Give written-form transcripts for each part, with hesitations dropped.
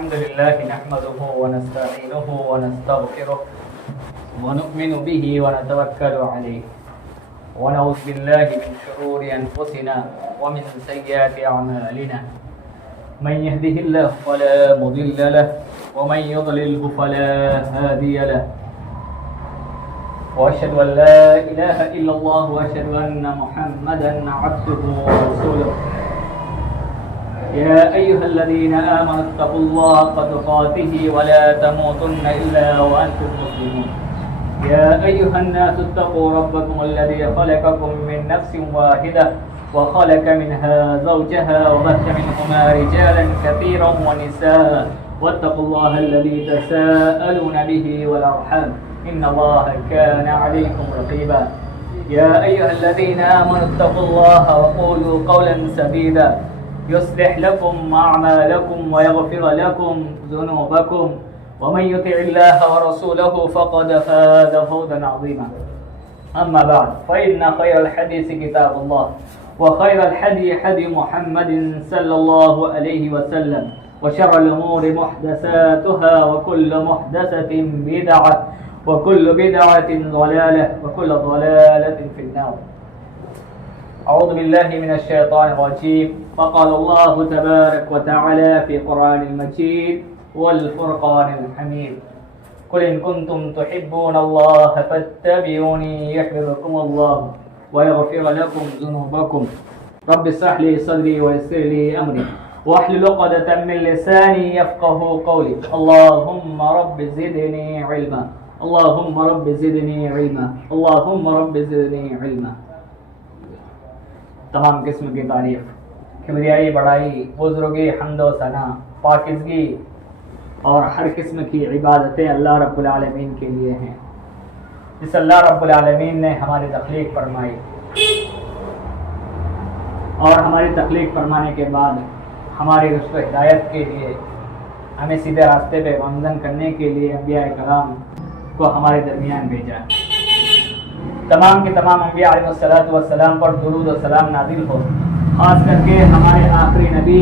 الحمد لله نحمده ونستعينه ونستغفره ونؤمن به ونتوكل عليه ونعوذ بالله من شرور أنفسنا ومن سيئات أعمالنا من يهده الله فلا مضل له ومن يضلله فلا هادي له وأشهد أن لا إله إلا الله وأشهد أن محمدا عبده ورسوله يا أيها الذين آمنوا اتقوا الله حق تقاته ولا تموتن إلا وأنتم مسلمون يا أيها الناس اتقوا ربكم الذي خلقكم من نفس واحدة وخلق منها زوجها وبث منهما رجالا كثيرا ونساء واتقوا الله الذي تساءلون به والأرحام إن الله كان عليكم رقيبا يا أيها الذين آمنوا اتقوا الله وقولوا قولا سديدا يصلح لكم أعمالكم ويغفر لكم ذنوبكم ومن يطع الله ورسوله فقد فاز فوزا عظيما أما بعد فإن خير الحديث كتاب الله وخير الحدي حدي محمد صلى الله عليه وسلم وشر الأمور محدثاتها وكل محدثة بدعة وكل بدعة ضلالة وكل ضلالة في النار أعوذ بالله من الشيطان الرجيم فقال الله تبارك وتعالى في قرآن المجيد والفرقان الحميد قل إن كنتم تحبون الله فاتبعوني يحببكم الله ويغفر لكم ذنوبكم رب اشرح لي صدري ويسر لي أمري واحلل عقدة من لساني يفقهوا قولي اللهم رب زدني علما اللهم رب زدنی علما اللهم رب زدنی علما۔ تمام قسم کی تعریف، کبریائی، بڑائی، بزرگی، حمد و ثنا، پاکیزگی اور ہر قسم کی عبادتیں اللہ رب العالمین کے لیے ہیں، جس اللہ رب العالمین نے ہماری تخلیق فرمائی اور ہماری تخلیق فرمانے کے بعد ہماری رشد و ہدایت کے لیے ہمیں سیدھے راستے پہ گامزن کرنے کے لیے انبیاء کرام کو ہمارے درمیان بھیجا۔ تمام کے تمام انبیاء علیہ السلام پر درود و سلام نازل ہو، خاص کر کے ہمارے آخری نبی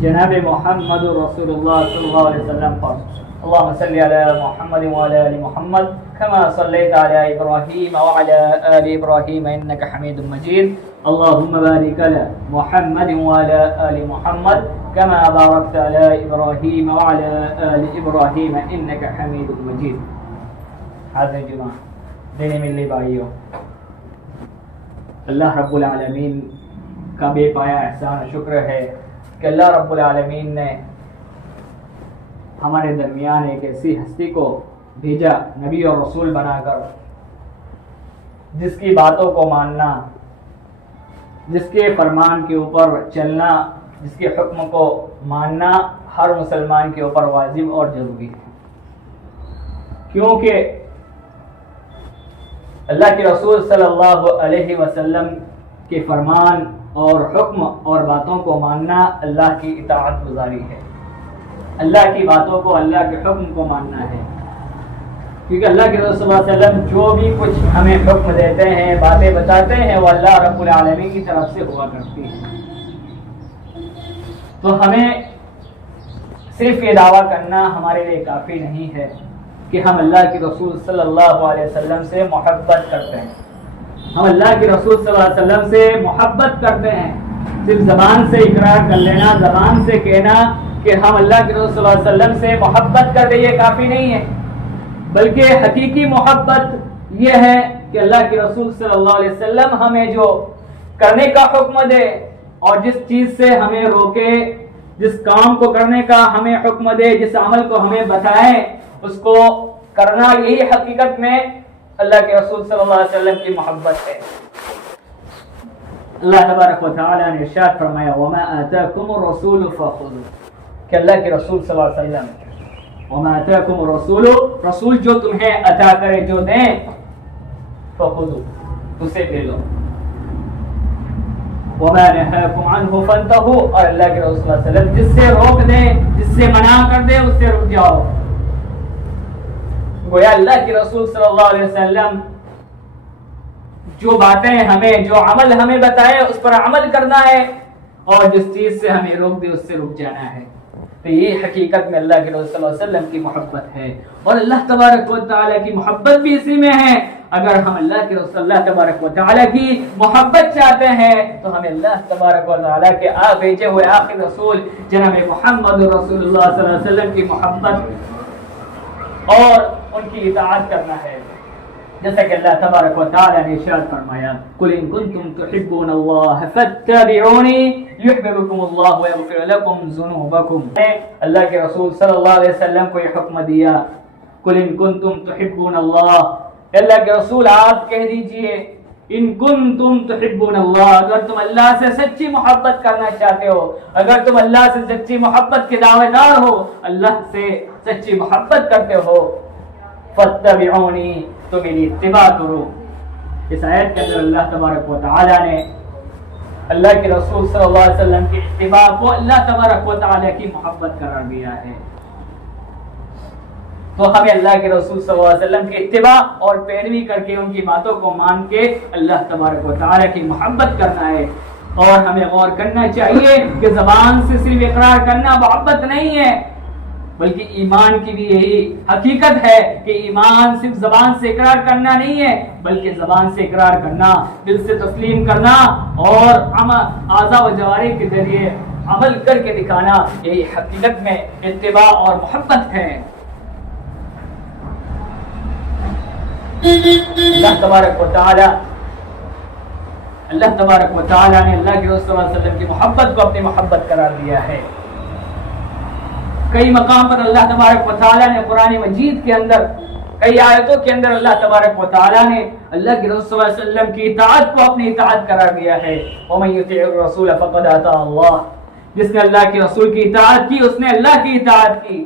جناب محمد رسول اللہ صلی اللہ علیہ وسلم پر۔ اللہم صلی علی محمد وعلی آل محمد کما صلیت علی ابراہیم وعلی آل ابراہیم انک حمید مجید۔ اللہم بارک علی محمد وعلی آل محمد کما بارکت علی ابراہیم وعلی آل ابراہیم انک حمید مجید۔ حاضر جمعہ دینی ملی بھائیوں، اللہ رب العالمین کا بے پایا احسان و شکر ہے کہ اللہ رب العالمین نے ہمارے درمیان ایک ایسی ہستی کو بھیجا نبی اور رسول بنا کر، جس کی باتوں کو ماننا، جس کے فرمان کے اوپر چلنا، جس کے حکم کو ماننا ہر مسلمان کے اوپر واجب اور ضروری ہے، کیونکہ اللہ کے رسول صلی اللہ علیہ وسلم کے فرمان اور حکم اور باتوں کو ماننا اللہ کی اطاعت گزاری ہے، اللہ کی باتوں کو، اللہ کے حکم کو ماننا ہے، کیونکہ اللہ کے رسول صلی اللہ علیہ وسلم جو بھی کچھ ہمیں حکم دیتے ہیں، باتیں بتاتے ہیں، وہ اللہ رب العالمین کی طرف سے ہوا کرتی ہیں۔ تو ہمیں صرف یہ دعویٰ کرنا ہمارے لیے کافی نہیں ہے کہ ہم اللہ کے رسول صلی اللہ علیہ وسلم سے محبت کرتے ہیں، ہم اللہ کے رسول صلی اللہ علیہ وسلم سے محبت کرتے ہیں۔ صرف زبان سے اقرار کر لینا، زبان سے کہنا کہ ہم اللہ کے رسول صلی اللہ علیہ وسلم سے محبت کرتے، یہ کافی نہیں ہے، بلکہ حقیقی محبت یہ ہے کہ اللہ کے رسول صلی اللہ علیہ وسلم ہمیں جو کرنے کا حکم دے اور جس چیز سے ہمیں روکے، جس کام کو کرنے کا ہمیں حکم دے، جس عمل کو ہمیں بتائے، اس کو کرنا، یہی حقیقت میں اللہ کے رسول صلی اللہ علیہ وسلم کی محبت ہے۔ اللہ تبارک و تعالی نے ارشاد فرمایا وما آتاکم الرسول فخذوه، کہ اللہ کے رسول صلی اللہ علیہ وسلم وما آتاکم الرسول، رسول جو تمہیں عطا کرے، جو دیں، فخذوه، اسے لے لو، وما نهاکم عنه فانتهوا، اور اللہ کے رسول صلی اللہ علیہ وسلم جس سے روک دیں، جس سے منع کر دیں، اس سے رک جاؤ۔ گویا اللہ کے رسول صلی اللہ علیہ وسلم جو باتیں ہمیں، جو عمل ہمیں بتائے، اس پر عمل کرنا ہے، اور جس چیز سے ہمیں روک دے، اس سے رک جانا ہے۔ تو یہ حقیقت میں اللہ کے رسول صلی اللہ علیہ وسلم کی محبت ہے، اور اللہ تبارک و تعالیٰ کی محبت بھی اسی میں ہے۔ اگر ہم اللہ کے رسول اللہ تبارک و تعالیٰ کی محبت چاہتے ہیں تو ہمیں اللہ تبارک و تعالیٰ کے بھیجے ہوئے آخر رسول جناب محمد رسول اللہ صلی اللہ علیہ وسلم کی محبت اور ان کی اطاعت کرنا ہے، جیسا کہ اللہ تبارک و تعالیٰ نے ارشاد فرمایا قل ان کنتم تحبون اللہ فاتبعونی یحببکم اللہ ویغفر لکم ذنوبکم۔ اللہ کے رسول صلی اللہ علیہ وسلم کو یہ حکم دیا قل ان کنتم تحبون اللہ، اللہ کے رسول آپ کہہ دیجئے ان کنتم تحبون اللہ، اگر تم اللہ سے سچی محبت کرنا چاہتے ہو، اگر تم اللہ سے سچی محبت کے دعوے دار ہو، اللہ سے سچی محبت کرتے ہو، فاتبعونی، تو میری اتباع کرو۔ اس آیت کے اندر اللہ تبارک و تعالی نے اللہ کے رسول صلی اللہ علیہ وسلم کی اتباع کو اللہ تبارک و تعالی کی محبت قرار دیا ہے۔ تو ہمیں اللہ کے رسول صلی اللہ علیہ وسلم کی اتباع اور پیروی کر کے ان کی باتوں کو مان کے اللہ تبارک و تعالی کی محبت کرنا ہے۔ اور ہمیں غور کرنا چاہیے کہ زبان سے صرف اقرار کرنا محبت نہیں ہے، بلکہ ایمان کی بھی یہی حقیقت ہے کہ ایمان صرف زبان سے اقرار کرنا نہیں ہے، بلکہ زبان سے اقرار کرنا، دل سے تسلیم کرنا اور اعضاء و جوارح کے ذریعے عمل کر کے دکھانا، یہی حقیقت میں اتباع اور محبت ہے۔ اللہ تبارک و تعالی نے اللہ کے رسول صلی اللہ علیہ وسلم کی محبت کو اپنی محبت قرار دیا ہے۔ کئی مقام پر اللہ تبارک و تعالی نے قرآن مجید کے اندر کئی آیتوں کے اندر اللہ تبارک و تعالی نے اللہ کے رسول صلی اللہ علیہ وسلم کی اطاعت کو اپنی اطاعت قرار دیا ہے۔ وَمَن يُطِعِ الرَّسُولَ فَقَدْ أَطَاعَ اللَّهَ، جس نے اللہ کے رسول کی اطاعت کی اس نے اللہ کی اطاعت کی۔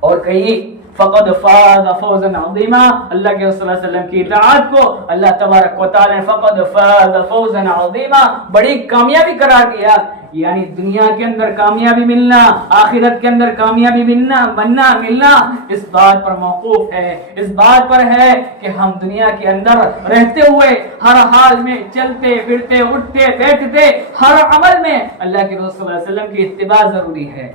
اور کہیں فقد فاز فوزا عظیما، اللہ کے رسول صلی اللہ علیہ وسلم کی اطاعت کو اللہ تبارک و تعالی نے فقد فاز فوزا عظیما، بڑی کامیابی قرار دیا، یعنی دنیا کے اندر کامیابی ملنا، آخرت کے اندر کامیابی ملنا اس بات پر موقوف ہے، اس بات پر ہے کہ ہم دنیا کے اندر رہتے ہوئے ہر حال میں چلتے پھرتے اٹھتے بیٹھتے ہر عمل میں اللہ کے رسول صلی اللہ علیہ وسلم کی اتباع ضروری ہے۔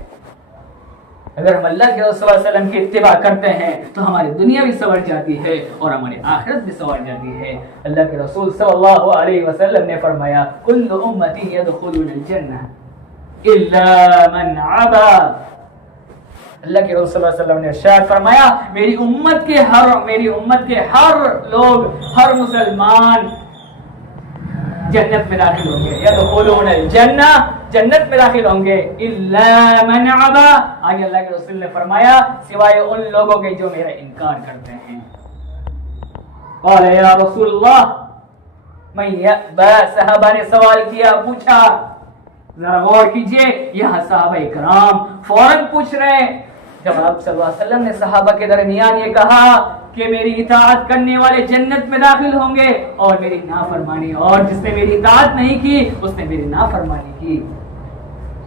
اگر ہم اللہ کے رسول صلی اللہ علیہ وسلم کی اتباع کرتے ہیں تو ہماری دنیا بھی سنور جاتی ہے اور ہماری آخرت بھی سنور جاتی ہے۔ اللہ کے رسول صلی اللہ علیہ وسلم نے فرمایا کل امتی یدخلون الجنہ الا من ابا، اللہ کے رسول صلی اللہ علیہ وسلم نے ارشاد فرمایا میری امت کے ہر لوگ، ہر مسلمان جنت میں داخل ہوں گے، یدخلون الجنہ، جنت میں داخل ہوں گے، الا من ابا، آگے اللہ کے رسول نے فرمایا سوائے ان لوگوں کے جو میرا انکار کرتے ہیں۔ قال یا رسول اللہ من یأبا، صحابہ نے سوال کیا، پوچھا، ذرا غور کیجئے، یہاں صحابہ اکرام فوراً پوچھ رہے ہیں۔ جب آپ صلی اللہ علیہ وسلم نے صحابہ کے درمیان یہ کہا کہ میری اطاعت کرنے والے جنت میں داخل ہوں گے اور میری نافرمانی، اور جس نے میری اطاعت نہیں کی اس نے میری نافرمانی کی،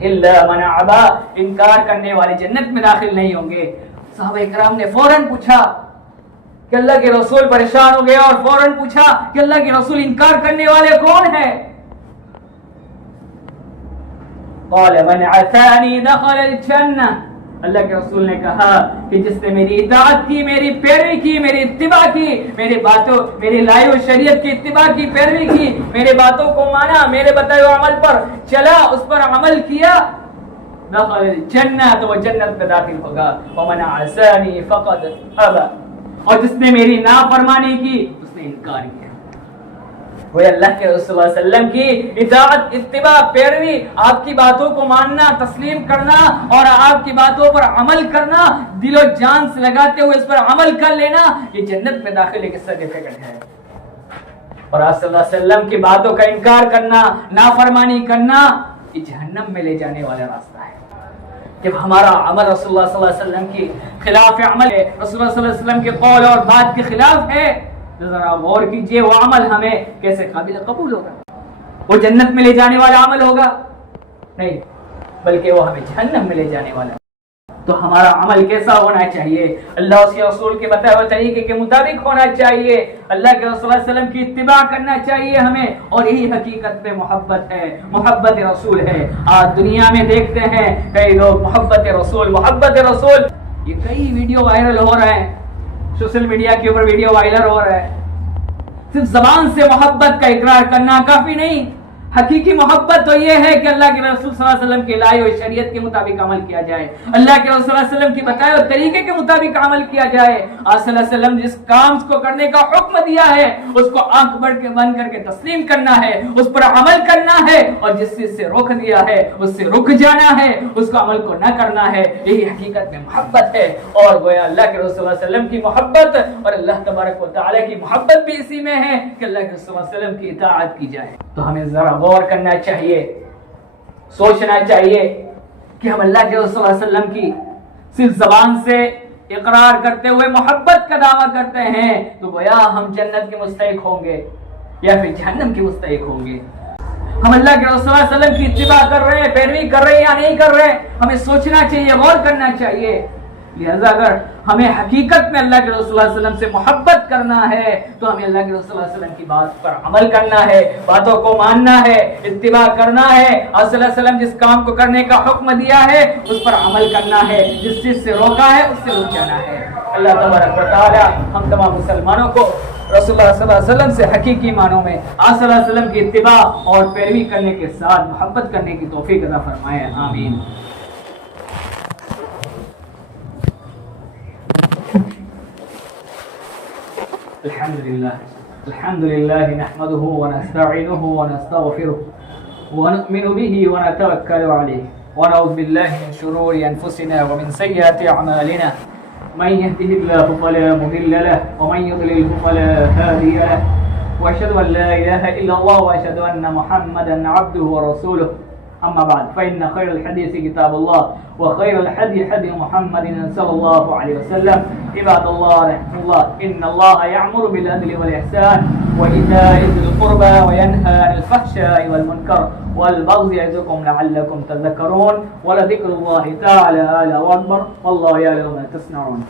الا من ابا، انکار کرنے والے جنت میں داخل نہیں ہوں گے۔ صحابہ اکرام نے فوراً پوچھا کہ اللہ کے رسول پریشان ہو گئے اور فوراً پوچھا کہ اللہ کے رسول انکار کرنے والے کون ہیں؟ قال من عصانی دخل الجنہ، اللہ کے رسول نے کہا کہ جس نے میری اطاعت کی، میری پیروی کی، میری اتباع کی، میری لائی ہوئی شریعت کی اتباع کی، پیروی کی، میرے باتوں کو مانا، میرے بتائے ہوئے عمل پر چلا، اس پر عمل کیا، دخل الجنہ، تو وہ جنت میں داخل ہوگا۔ ومن عصانی فقد ابا، اور جس نے میری نافرمانی کی اس نے انکار کیا۔ وہ اللہ کے رسول صلی اللہ علیہ وسلم کی اطاعت، اتباع، پیروی، آپ کی باتوں کو ماننا، تسلیم کرنا اور آپ کی باتوں پر عمل کرنا، دل و جان سے لگاتے ہوئے اس پر عمل کر لینا، یہ جنت میں داخلے کی سرٹیفکیٹ ہے۔ اور آپ صلی اللہ علیہ وسلم کی باتوں کا انکار کرنا، نافرمانی کرنا، یہ جہنم میں لے جانے والا راستہ ہے۔ جب ہمارا عمل رسول اللہ صلی اللہ علیہ وسلم کی خلاف عمل ہے، رسول اللہ صلی اللہ علیہ وسلم کے قول اور بات کے خلاف ہے، ذرا غور کیجئے وہ عمل ہمیں کیسے قابل قبول ہوگا؟ وہ جنت میں لے جانے والا عمل ہوگا؟ نہیں، بلکہ وہ ہمیں جہنم میں لے جانے والا۔ تو ہمارا عمل کیسا ہونا چاہیے؟ اللہ اس کے رسول کے بتائے ہوئے طریقے کے مطابق ہونا چاہیے، اللہ کے رسول صلی اللہ علیہ وسلم کی اتباع کرنا چاہیے ہمیں، اور یہی حقیقت میں محبت ہے، محبت رسول ہے۔ آج دنیا میں دیکھتے ہیں کئی لوگ محبت رسول، یہ کئی ویڈیو وائرل ہو رہے ہیں، سوشل میڈیا کے اوپر ویڈیو وائرل ہو رہا ہے۔ صرف زبان سے محبت کا اقرار کرنا کافی نہیں، حقیقی محبت تو یہ ہے کہ اللہ کے رسول صلی اللہ علیہ وسلم کی لائی ہوئی شریعت کے مطابق عمل کیا جائے، اللہ کے رسول صلی اللہ علیہ وسلم کی بتائے ہوئے طریقے کے مطابق عمل کیا جائے۔ آپ صلی اللہ علیہ وسلم جس کام کو کرنے کا حکم دیا ہے اس کو آنکھ بند کر کے تسلیم کرنا ہے، اس پر عمل کرنا ہے، اور جس چیز سے روک دیا ہے اس سے رک جانا ہے، اس کو عمل کو نہ کرنا ہے۔ یہی حقیقت میں محبت ہے، اور گویا اللہ کے رسول صلی اللہ علیہ وسلم کی محبت اور اللہ تبارک و تعالی کی محبت بھی اسی میں ہے کہ اللہ کے رسول صلی اللہ علیہ وسلم کی اطاعت کی جائے۔ تو ہمیں ذرا غور کرنا چاہیے، سوچنا چاہیے کہ ہم اللہ کے رسول صلی اللہ علیہ وسلم کی صرف زبان سے اقرار کرتے ہوئے محبت کا دعویٰ کرتے ہیں تو گویا ہم جنت کے مستحق ہوں گے یا پھر جہنم کے مستحق ہوں گے۔ ہم اللہ کے رسول صلی اللہ علیہ وسلم کی اتباع کر رہے ہیں، پیروی کر رہے ہیں یا نہیں کر رہے، ہمیں سوچنا چاہیے، غور کرنا چاہیے۔ لہذا اگر ہمیں حقیقت میں اللہ کے رسول صلی اللہ علیہ وسلم سے محبت کرنا ہے تو ہمیں اللہ کے رسول صلی اللہ علیہ وسلم کی بات پر عمل کرنا ہے، باتوں کو ماننا ہے، اتباع کرنا ہے۔ آپ صلی اللہ علیہ وسلم جس کام کو کرنے کا حکم دیا ہے اس پر عمل کرنا ہے، جس چیز سے روکا ہے اس سے رک جانا ہے۔ اللہ تبارک و تعالی ہم تمام مسلمانوں کو رسول اللہ صلی اللہ علیہ وسلم سے حقیقی معنوں میں آپ صلی اللہ علیہ وسلم کی اتباع اور پیروی کرنے کے ساتھ محبت کرنے کی توفیق عطا فرمائے، آمین۔ الحمد لله نحمده ونستعينه ونستغفره ونؤمن به ونتوكل عليه ونعوذ بالله من شرور أنفسنا ومن سيئات أعمالنا من يهده الله فلا مضل له ومن يضلل فلا هادي له وأشهد أن لا إله إلا الله وأشهد أن محمدا عبده ورسوله أما بعد فإن خير الحديث كتاب الله وخير الهدي هدي محمد صلى الله عليه وسلم عباد الله رحمه الله إن الله يأمر بالعدل والإحسان وإيتاء ذي القربى وينهى عن الفحشاء والمنكر والبغي يعظكم لعلكم تذكرون ولذكر الله تعالى أعلى وأكبر والله يعلم ما تصنعون۔